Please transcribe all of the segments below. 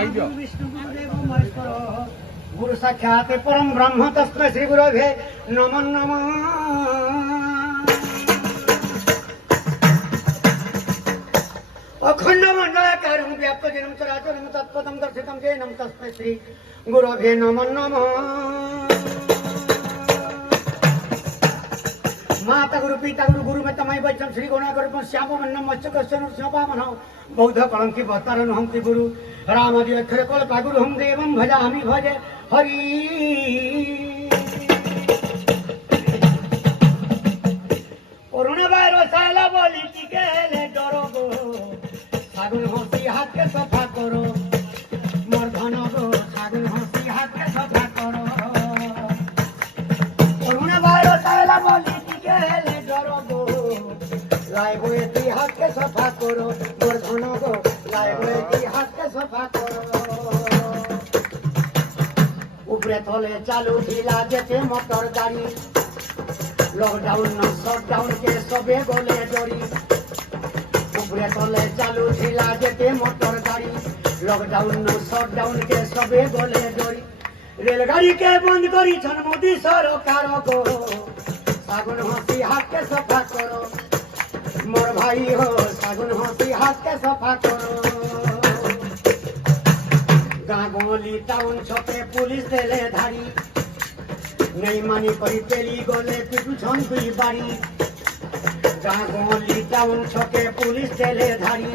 विष्णु गुरुदेव महेश्वर गुरु साक्षात परम ब्रह्म तस्मै श्री गुरवे नमो नमः। अखंड मंडलाकारं व्याप्त जन्म चराचरं तत्पदं दर्शितं येनं तस्मै श्री गुरवे नमो नमः। माता गुरु पिता गुरु गुरु में तमय वैष्णव श्री गौणागरुपम श्याम वन्नम मत्स्यकर्षण श्यापामन बौद्ध कलंकी भत्तारन हम गुरु रामदि अक्षर कल्पा गुरु हम देवं भजामि भजे हरि। कोरोना वायरस आला बोली टिके ले डरो गो सागुन हंसी हाथ के सफा करो मोर धन गो सागुन हंसी हाथ के सफा करो। कोरोना वायरस आला बोली हाथ के सफा करो गोरधन गो लाइब्रेरी हाथ के सफा करो। ऊपरे तले चालू ढीला जेते मोटर गाड़ी लॉकडाउन न शटडाउन के सबे बोले डरी। ऊपरे तले चालू ढीला जेते मोटर गाड़ी लॉकडाउन न शटडाउन के सबे बोले डरी। रेलगाड़ी के बंद करी छन मोदी सरकार को सागुन हंसी हाथ के सफा करो मोर भाई हो सागुन हंसी हाथ के सफा करो। गाँवली टाउन छपे पुलिस देले धारी नहीं मानी परी पेली गोले पिटू छन दुई बारी। गाँवली टाउन छपे पुलिस देले धारी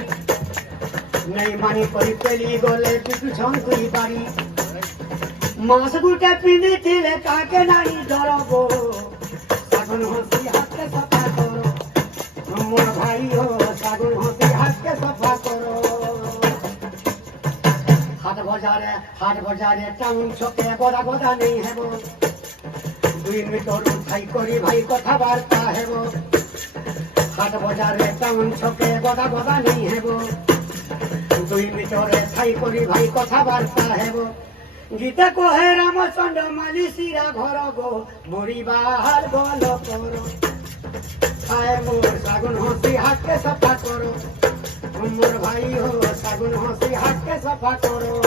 नहीं मानी परी पेली गोले पिटू छन दुई बारी। मास गुटे पिंदी थिले काके नहीं डरबो सागुन हंसी हाथ के सफा करो मोर भाई हो सागुन हंसी हाथ के सफा करो। हाट बजारे टाउन छके गोदा गोदा नहीं है वो 2 मीटर उठाई करी भाई कथा वार्ता है वो। हाट बजारे टाउन छके गोदा गोदा नहीं है वो 2 मीटर उठाई करी भाई कथा वार्ता है वो। गीता को है रामचंद्र माली सिरा घर गो मोरी बाहर बोलो करो आए मोर सागुन हंसी हाथ के सफा करो मोर भाई हो सागुन हंसी हाथ के सफा करो।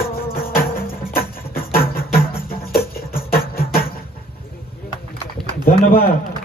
धन्यवाद।